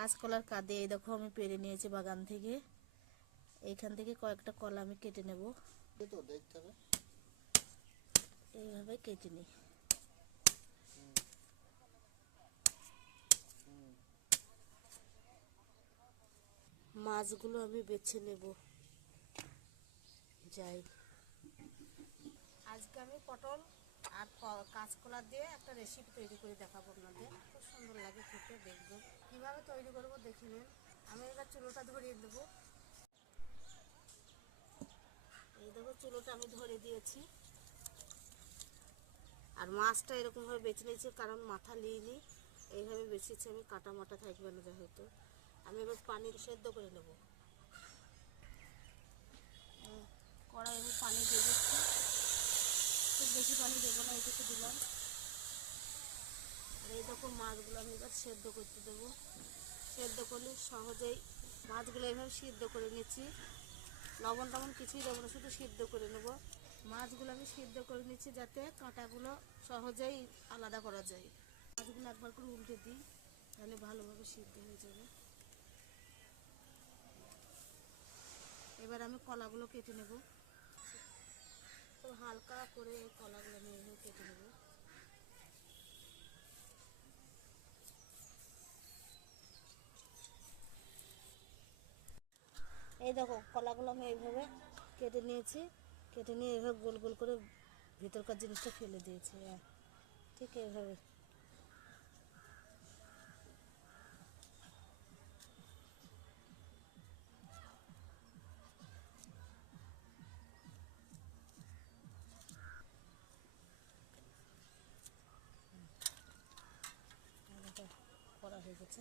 কাঁচকলার কাঁদে এই দেখো আমি পেরে নিয়েছি বাগান থেকে। এইখান থেকে কয়েকটা কলা আমি কেটে নেব। এইভাবে কেটে নিই। মাছগুলো আমি বেছে নেব। যাই। আজকে আমি পটল আর কাঁচকলা দিয়ে একটা রেসিপি তৈরি করে দেখাবো আপনাদের। খুব সুন্দর লাগে খেতে, দেখবে। কীভাবে তৈরি করব দেখে নিন। আমি এবার চুলোটা ধরিয়ে দেবো। এই দেখো, চুলোটা আমি ধরে দিয়েছি। আর মাছটা এরকমভাবে বেছে নিয়েছি, কারণ মাথা নিইনি। এইভাবে বেছেছি আমি, কাটা মাটা থাকবে না যা হয়তো আমি এবার পানি সেদ্ধ করে নেব। কড়াই আমি পানি দিয়ে দিচ্ছি। বেশি পানি দেবো না এইটুকু দিলাম। আর এই দেখো মাছগুলো আমি এবার সেদ্ধ করতে দেবো। সেদ্ধ করলে সহজেই মাছগুলো এইভাবে সিদ্ধ করে নিচ্ছি। লবণ টবণ কিছুই দেবো না, শুধু সিদ্ধ করে নেব। মাছগুলো আমি সিদ্ধ করে নিচ্ছি যাতে কাঁটাগুলো সহজেই আলাদা করা যায়। মাছগুলো একবার করে উল্টে দিই, তাহলে ভালোভাবে সিদ্ধ হয়ে যাবে। এবার আমি কলাগুলো কেটে নেব। হালকা করে এই কলাগুলো আমি এইভাবে কেটে নেব। এই দেখো, কলাগুলো আমি এইভাবে কেটে নিয়েছি। কেটে নিয়ে এইভাবে গোল গোল করে ভিতরকার জিনিসটা ফেলে দিয়েছি হ্যাঁ। ঠিক এইভাবে। হয়ে গেছে।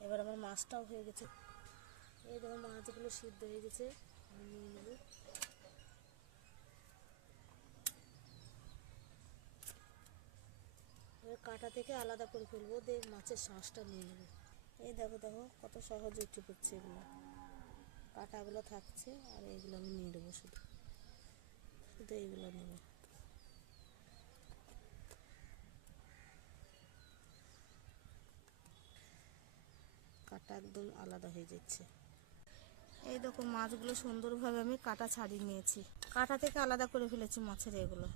এবার আমার মাছটাও হয়ে গেছে। এই দেখো মাছগুলো সিদ্ধ হয়ে গেছে। নিয়ে এবার কাঁটা থেকে আলাদা করে ফেলব, দিয়ে মাছের শাঁসটা নিয়ে নেব। এই দেখো দেখো, কত সহজে উঠে পড়ছে এগুলো। কাঁটাগুলো থাকছে, আর এগুলো আমি নিয়ে নেব শুধু। শুধু এইগুলো নেব। কাটা একদম আলাদা হয়ে যাচ্ছে। এই দেখো মাছগুলো সুন্দরভাবে আমি কাটা ছাড়িয়ে নিয়েছি। কাটা থেকে আলাদা করে ফেলেছি মাছের এগুলো।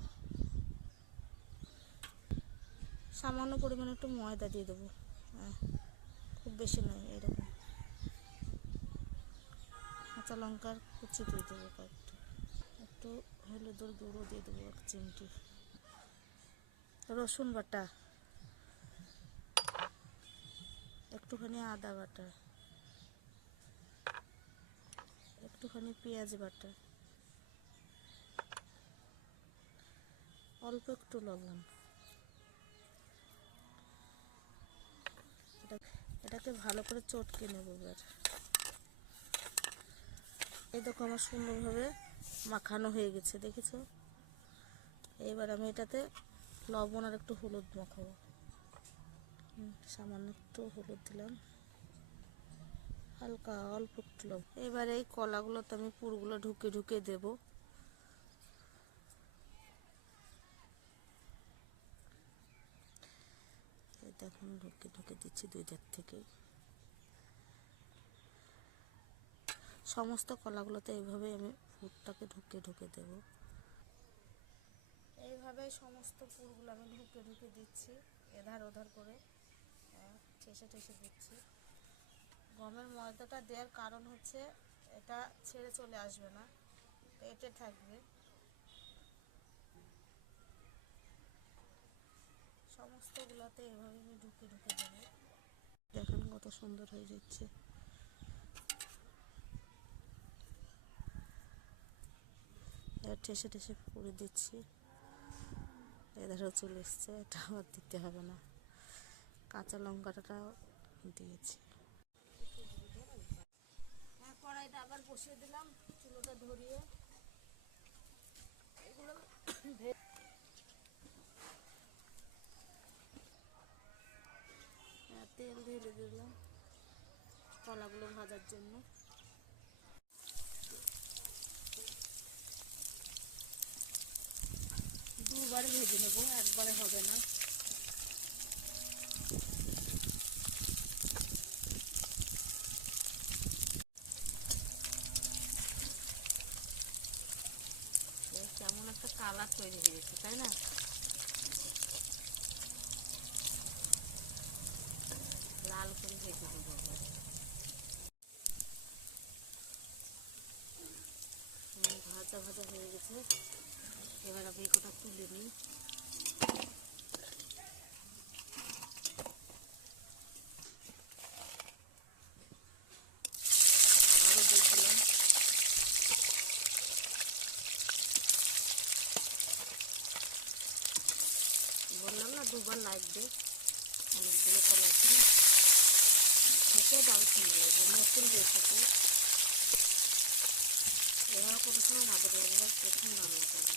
সামান্য পরিমাণে একটু ময়দা দিয়ে দেবো। হ্যাঁ খুব বেশি নয়, এরকম। কাঁচা লঙ্কার কুচি দিয়ে দেবো কয়েকটা। একটু হলুদের গুঁড়ো দিয়ে দেবো এক চিমটি। রসুন বাটা। একটুখানি আদা বাটা, একটুখানি পেঁয়াজ বাটা, অল্প একটু লবণ। এটা- এটাকে ভালো করে চটকে নেব এবার। এই দেখো আমার সুন্দরভাবে মাখানো হয়ে গেছে, দেখেছ? এবার আমি এটাতে লবণ আর একটু হলুদ মাখাবো। সামান্য একটু হলুদ দিলাম। হালকা অল্প একটু লবণ। এবার এই কলাগুলোতে আমি পুরগুলো ঢুকে ঢুকে দেব। এই দেখুন, ঢুকে ঢুকে দিচ্ছি দুই ধার থেকে। সমস্ত কলাগুলোতে এইভাবে আমি পুরটাকে ঢুকে ঢুকে দেব। এইভাবে সমস্ত পুরগুলো আমি ঢুকে ঢুকে দিচ্ছি, এধার ওধার করে। দিচ্ছি। গমের ময়দাটা দেওয়ার কারণ হচ্ছে এটা ছেড়ে চলে আসবে না, পেটে থাকবে। সমস্তগুলোতে এভাবে আমি ঢুকে ঢুকে দেবো। দেখেন কত সুন্দর হয়ে যাচ্ছে। ঠেসে ঠেসে করে দিচ্ছি। এধারেও চলে এসছে, এটা আবার দিতে হবে না। কাঁচা লঙ্কাটাও দিয়েছি। হ্যাঁ কড়াইটা আবার বসিয়ে দিলাম চুলোটা ধরিয়ে। হ্যাঁ, তেল ঢেলে দিলাম কলাগুলো ভাজার জন্য। দুবার ভেজে নেব একবারে হবে না। তৈরি হয়ে গেছে তাই না লাল করে ভেজে দেবো। ভাজা ভাজা হয়ে গেছে এবার আমি এটা তুলে নিই আবারও দেখলাম না লাগবে অনেকগুলো কল আছে না? থেকে ডাল কিনে লাগবে, নতুন রেসিপি এবার কোনো সময় না দেবে এবার প্রথম রান্না করবে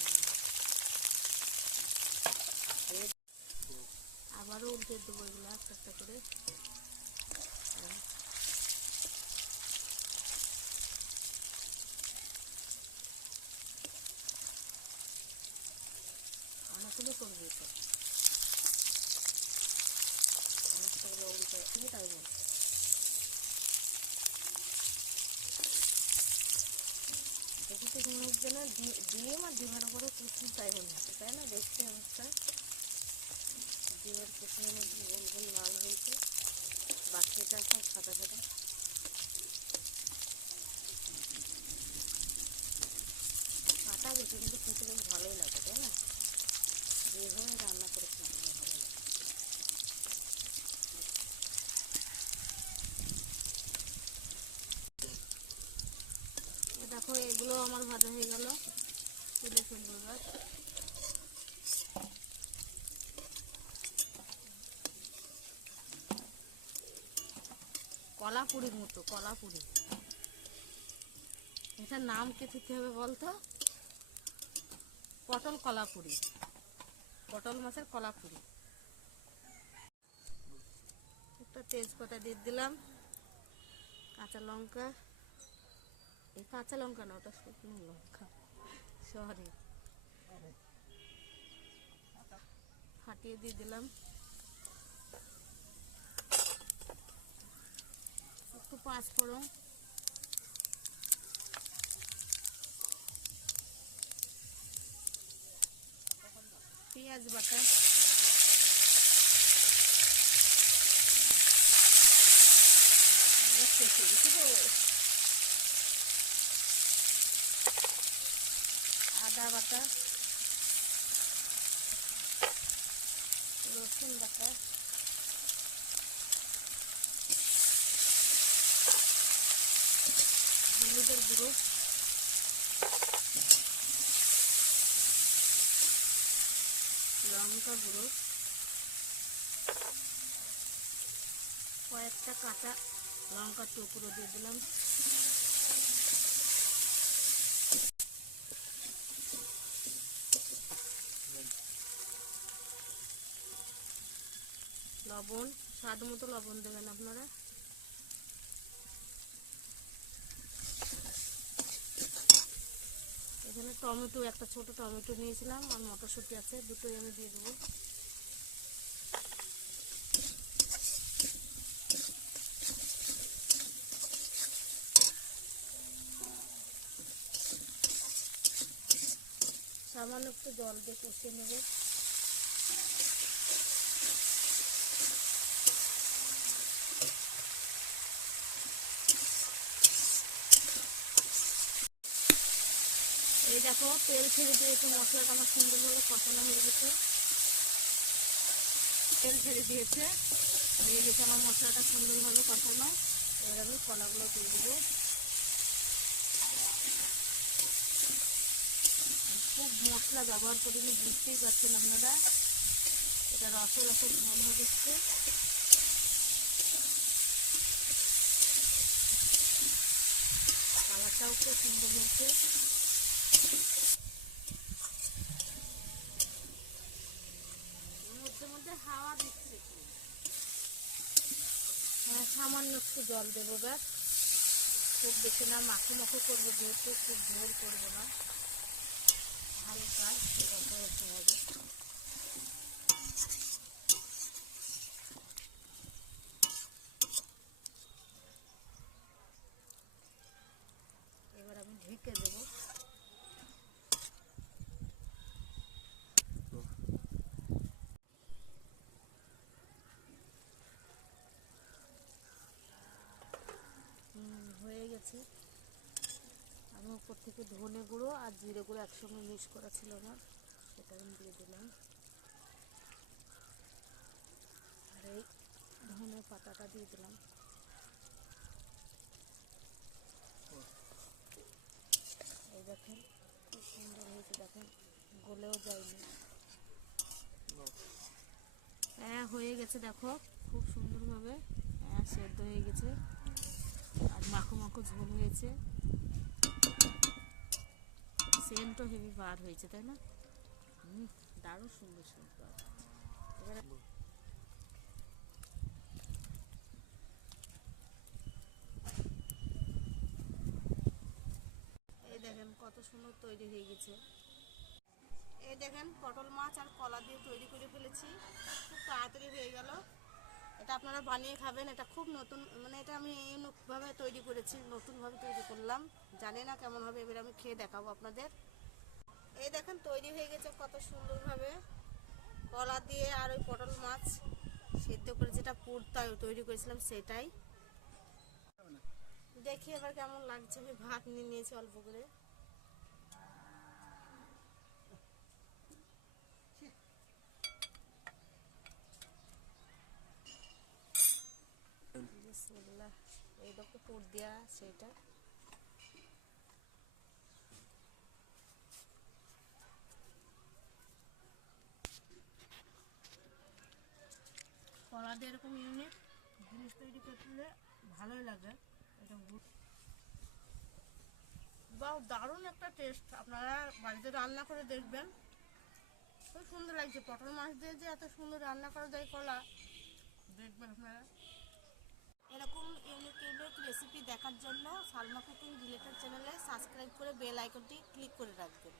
আবারও উল্টে দেবো এগুলো একটা একটা করে অনেকগুলো করবে তো হচ্ছে ডিমের উপরে কুচি তাই হচ্ছে না দেখতে অবস্থা ডিমের কুচুর মধ্যে গোল গোল লাল হয়েছে বাকিটা সব সাদা সাদা কাটা বেশি কিন্তু কুচি বেশ ভালোই লাগে, তাই না? যেভাবে রান্না ভালো লাগে এ এগুলো আমার ভাজা হয়ে গেল। তুলে ফেলব এবার। কলাপুরির মতো, কলাপুরি। এটার নাম কি দিতে হবে বলতো? পটল কলাপুরি। পটল মাছের কলাপুরি। একটা তেজপাতা দিয়ে দিলাম, কাঁচা লঙ্কা। এই কাঁচা লঙ্কা না ওটা শুকনো লঙ্কা সরি। ফাটিয়ে দিয়ে দিলাম। একটু পাঁচ ফোড়ন। পেঁয়াজ বাটা। দেখতেছি, বুঝছ? আদা বাটা রসুন বাটা হলুদের গুঁড়ো লঙ্কা গুঁড়ো কয়েকটা কাঁচা লঙ্কার টুকরো দিয়ে দিলাম। লবণ, স্বাদ মতো লবণ দেবেন আপনারা। এখানে টমেটো, একটা ছোট টমেটো নিয়েছিলাম আর মটরশুঁটি আছে, দুটোই আমি দিয়ে দেবো। সামান্য একটু জল দিয়ে কষিয়ে নেব। দেখো, তেল ছেড়ে দিয়েছে মশলাটা আমার সুন্দরভাবে কষানো হয়ে গেছে। তেল ছেড়ে দিয়েছে। হয়ে গেছে আমার মশলাটা সুন্দরভাবে কষানো। এবার আমি কলাগুলো দিয়ে দেবো। খুব মশলা ব্যবহার করিনি, বুঝতেই পারছেন আপনারা। এটা রসে রসে ঝোল হয়ে যাচ্ছে কালারটাও খুব সুন্দর হয়েছে মধ্যে মধ্যে হ্যাঁ সামান্য একটু জল দেবো ব্যাস। খুব বেশি না, মাখো মাখো করব যেহেতু, খুব ঝোল করব না। হালকা হবে। এবার আমি ঢেকে দেবো। গেছে আমি উপর থেকে ধনে গুঁড়ো আর জিরে গুঁড়ো একসঙ্গে মিক্স করা ছিল আমার সেটা আমি দিয়ে দিলাম। আর এই ধনে পাতাটা দিয়ে দিলাম। এই দেখেন, কি সুন্দর হয়েছে, দেখেন, গলেও যায়নি। হ্যাঁ হয়ে গেছে, দেখো, খুব সুন্দরভাবে। হ্যাঁ সেদ্ধ হয়ে গেছে। মাখো মাখো ঝোল হয়েছে। সেন্টও হেভি বার হয়েছে, তাই না? হুম দারুণ সুন্দর এবারে এই দেখেন কত সুন্দর তৈরি হয়ে গেছে। এই দেখেন পটল মাছ আর কলা দিয়ে তৈরি করে ফেলেছি। খুব তাড়াতাড়ি হয়ে গেল। এটা আপনারা বানিয়ে খাবেন, এটা খুব নতুন মানে এটা আমি ইউনিকভাবে তৈরি করেছি নতুনভাবে তৈরি করলাম। জানি না কেমন হবে, এবার আমি খেয়ে দেখাবো আপনাদের। এই দেখেন, তৈরি হয়ে গেছে কত সুন্দরভাবে। কলা দিয়ে আর ওই পটল মাছ সেদ্ধ করে যেটা পুরটা তৈরি করেছিলাম সেটাই। দেখি এবার কেমন লাগছে, আমি ভাত নিয়ে নিয়েছি অল্প করে বিসমিল্লাহ এই দেখো পুর দেওয়া সেইটা কলা দিয়ে এরকম ইউনিক জিনিস তৈরি করলে ভালোই লাগে। এটা গুড বা দারুণ একটা টেস্ট আপনারা বাড়িতে রান্না করে দেখবেন। খুব সুন্দর লাগছে। পটল মাছ দিয়ে যে এত সুন্দর রান্না করা যায় কলা, দেখবেন আপনারা। এরকম ইউনিক ইউনিক রেসিপি দেখার জন্য সালমা কুকিং রিলেটেড চ্যানেলে সাবস্ক্রাইব করে বেল আইকনটি ক্লিক করে রাখবেন।